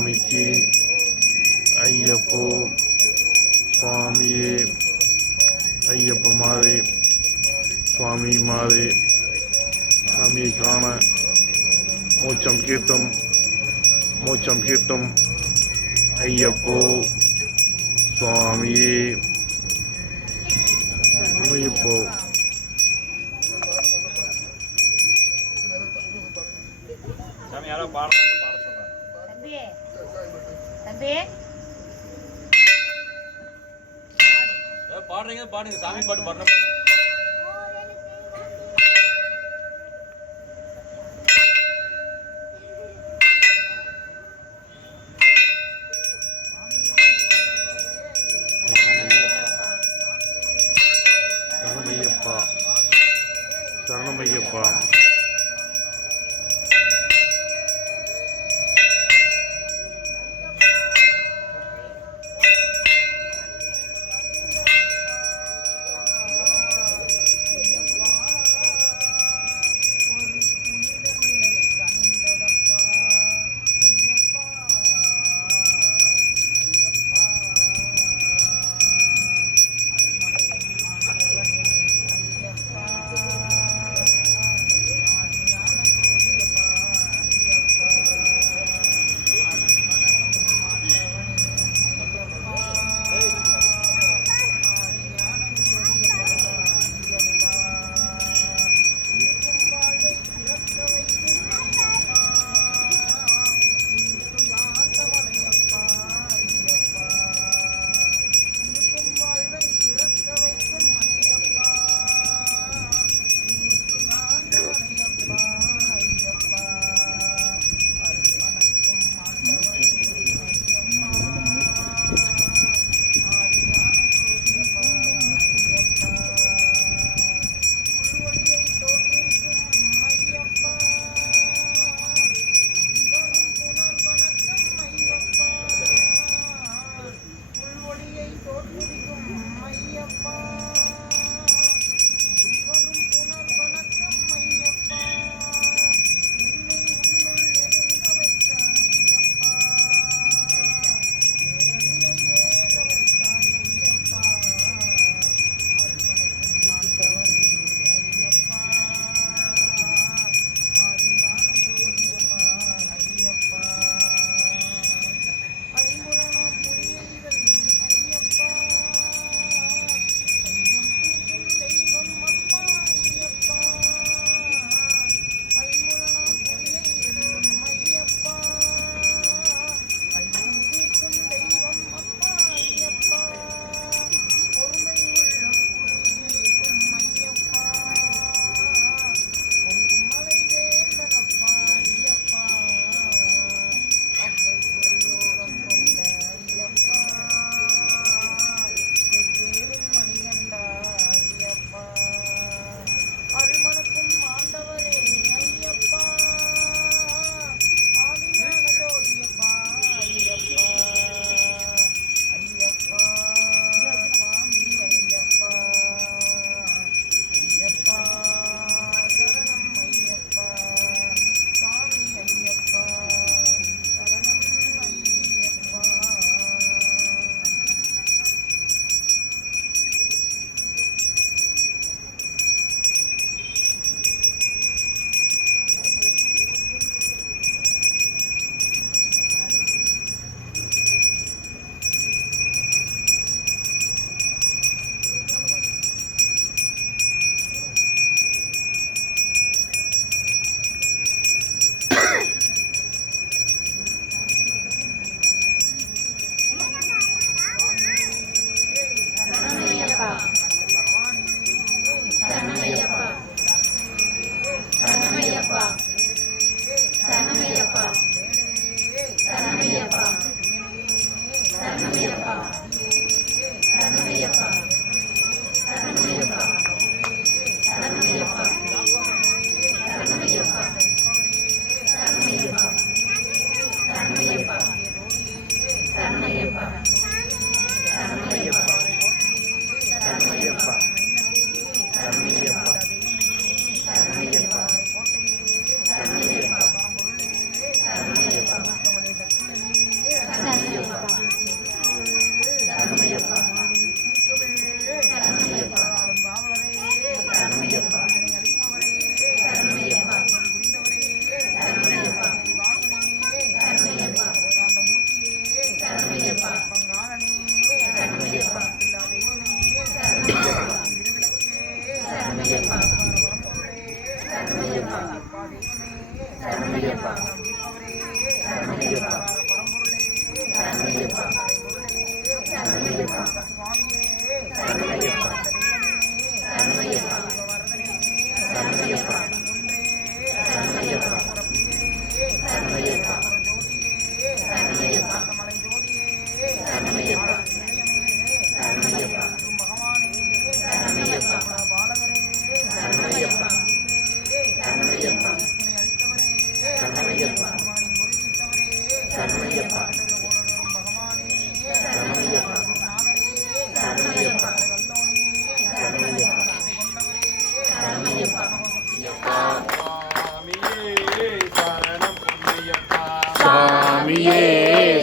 சாமிக்கு ஐயப்போ சுவாமியே ஐயப்ப மாதே சுவாமி மாதே சாமியை காண மோட்சம் கீர்த்தம் ஐயப்போ சுவாமியே ஐயப்போ. யாரோ பாட சொல்றாங்க. பாடுங்க சாமி பாட்டு பாடுற. சரணமையப்பா சரணமையப்பா.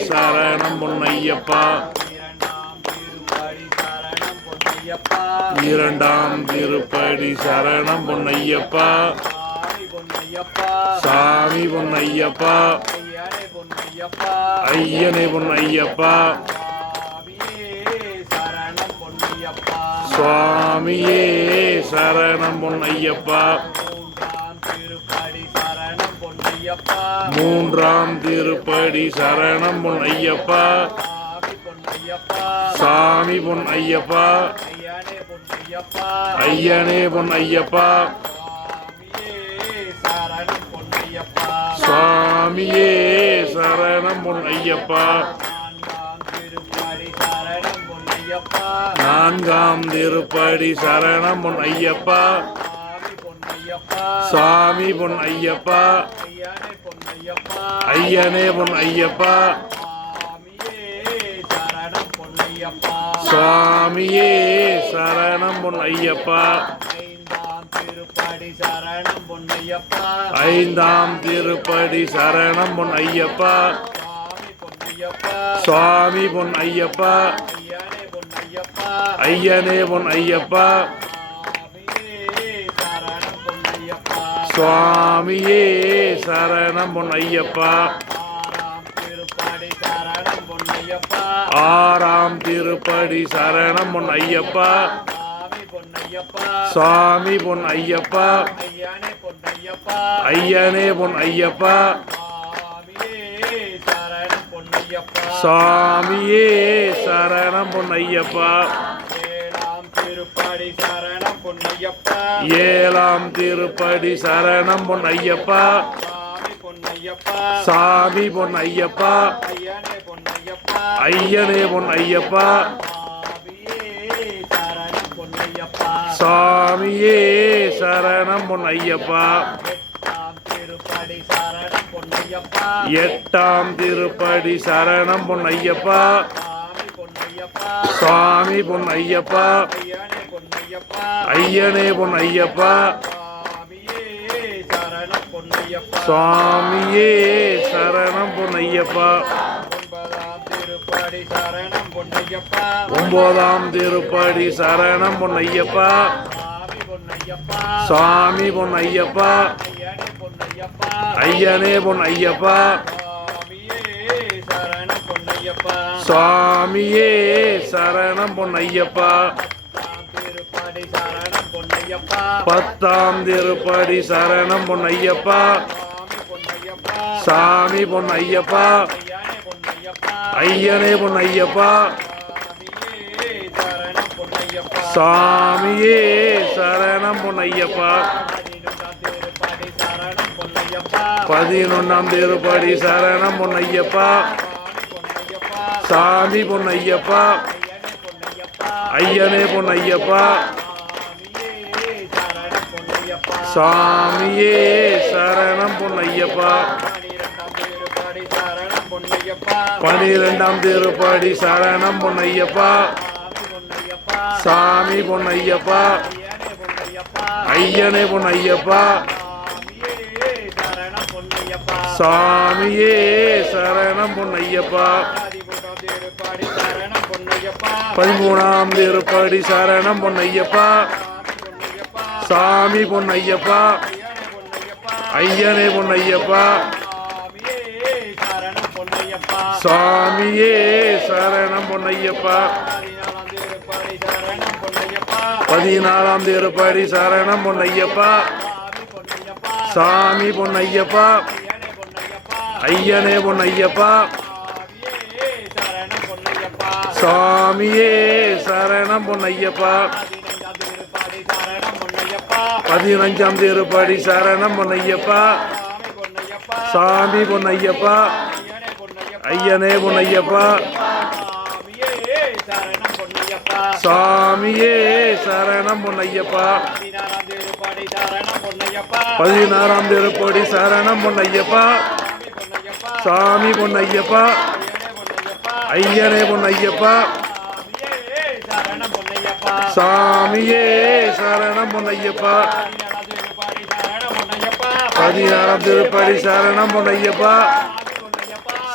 சரணம் பொன்னையப்பா இரண்டாம் திருப்படி சரணம் பொன்னையப்பா சாமி பொன்னையப்பா ஐயனே பொன்னையப்பா சுவாமியே சரணம் பொன்னையப்பா மூன்றாம் திருப்படி சரணம் பொன்னையப்பா சாமி பொன்னையப்பா ஐயனே பொன்னையப்பா சுவாமியே சரணம் பொன்னையப்பா நான்காம் திருப்படி சரணம் பொன்னையப்பா சாமி பொன்னையப்பா ஐயனே பொன்னையப்பா சுவாமியே சரணம் பொன்னையப்பா ஐந்தாம் திருப்படி சரணம் பொன்னையப்பா சுவாமி பொன்னையப்பா ஐயனே பொன்னையப்பா சுவாமியே சரணம் பொன்னையப்பா ஆறாம் திருப்படி சரணம் பொன்னையப்பா சாமி பொன்னையப்பா ஐயனே பொன்னையப்பா சாமியே சரணம் பொன்னையப்பா ஏழாம் திருப்படி சரணம் பொன்னையப்பா சாமி பொன்னையப்பா ஐயனே பொன்னையப்பா சாமியே சரணம் பொன்னையப்பா எட்டாம் திருப்படி சரணம் பொன்னையப்பா சாமி பொன்னையப்பா ஐயனே பொன்னையப்பா சுவாமியே சரணம் பொன்னையப்பா ஒன்பதாம் திருப்படி சரணம் பொன்னையப்பா சாமி பொன்னையப்பா ஐயனே பொன்னையப்பா சுவாமியே சரணம் பொன்னையப்பா பத்தாம் திருப்படி சரணம் பொன்னையப்பா சாமி பொன்னையப்பா ஐயனே பொன்னையப்பா சாமியே சரணம் பொன்னையப்பா பதினொன்னாம் திருப்படி சரணம் பொன்னையப்பா சாமி பொன்னையப்பா ஐயனே பொன்னையப்பா சாமியே சரணம் பொன்னையப்பா பனிரெண்டாம் திருப்படி சரணம் பொன்னையப்பா சாமி பொன்னையப்பா ஐயனே பொன்னையப்பா சாமியே சரணம் பொன்னையப்பா பதிமூணாம் திருப்படி சரணம் பொன்னையப்பா சாமி பொன்னையப்பா ஐயனே பொன்னையப்பா சாமியே சரணம் பொன்னையப்பா பதினாலாம் திருப்படி சரணம் பொன்னையப்பா சாமி பொன்னையப்பா ஐயனே பொன்னையப்பா சாமியே சரணம் பொன்னையப்பா பதினஞ்சாம் திருப்படி சரணம் பொன்னையப்பா சாமி பொன்னையப்பா ஐயனே பொன்னையப்பா சாமியே சரணம் பொன்னையப்பா பதினாறாம் திருப்படி சரணம் பொன்னையப்பா சாமி பொன்னையப்பா ஐயனே பொன்னையப்பா சாமியே சரணம் பொன்னையப்பா பதினாறாம் திருப்படி சரணம் பொன்னையப்பா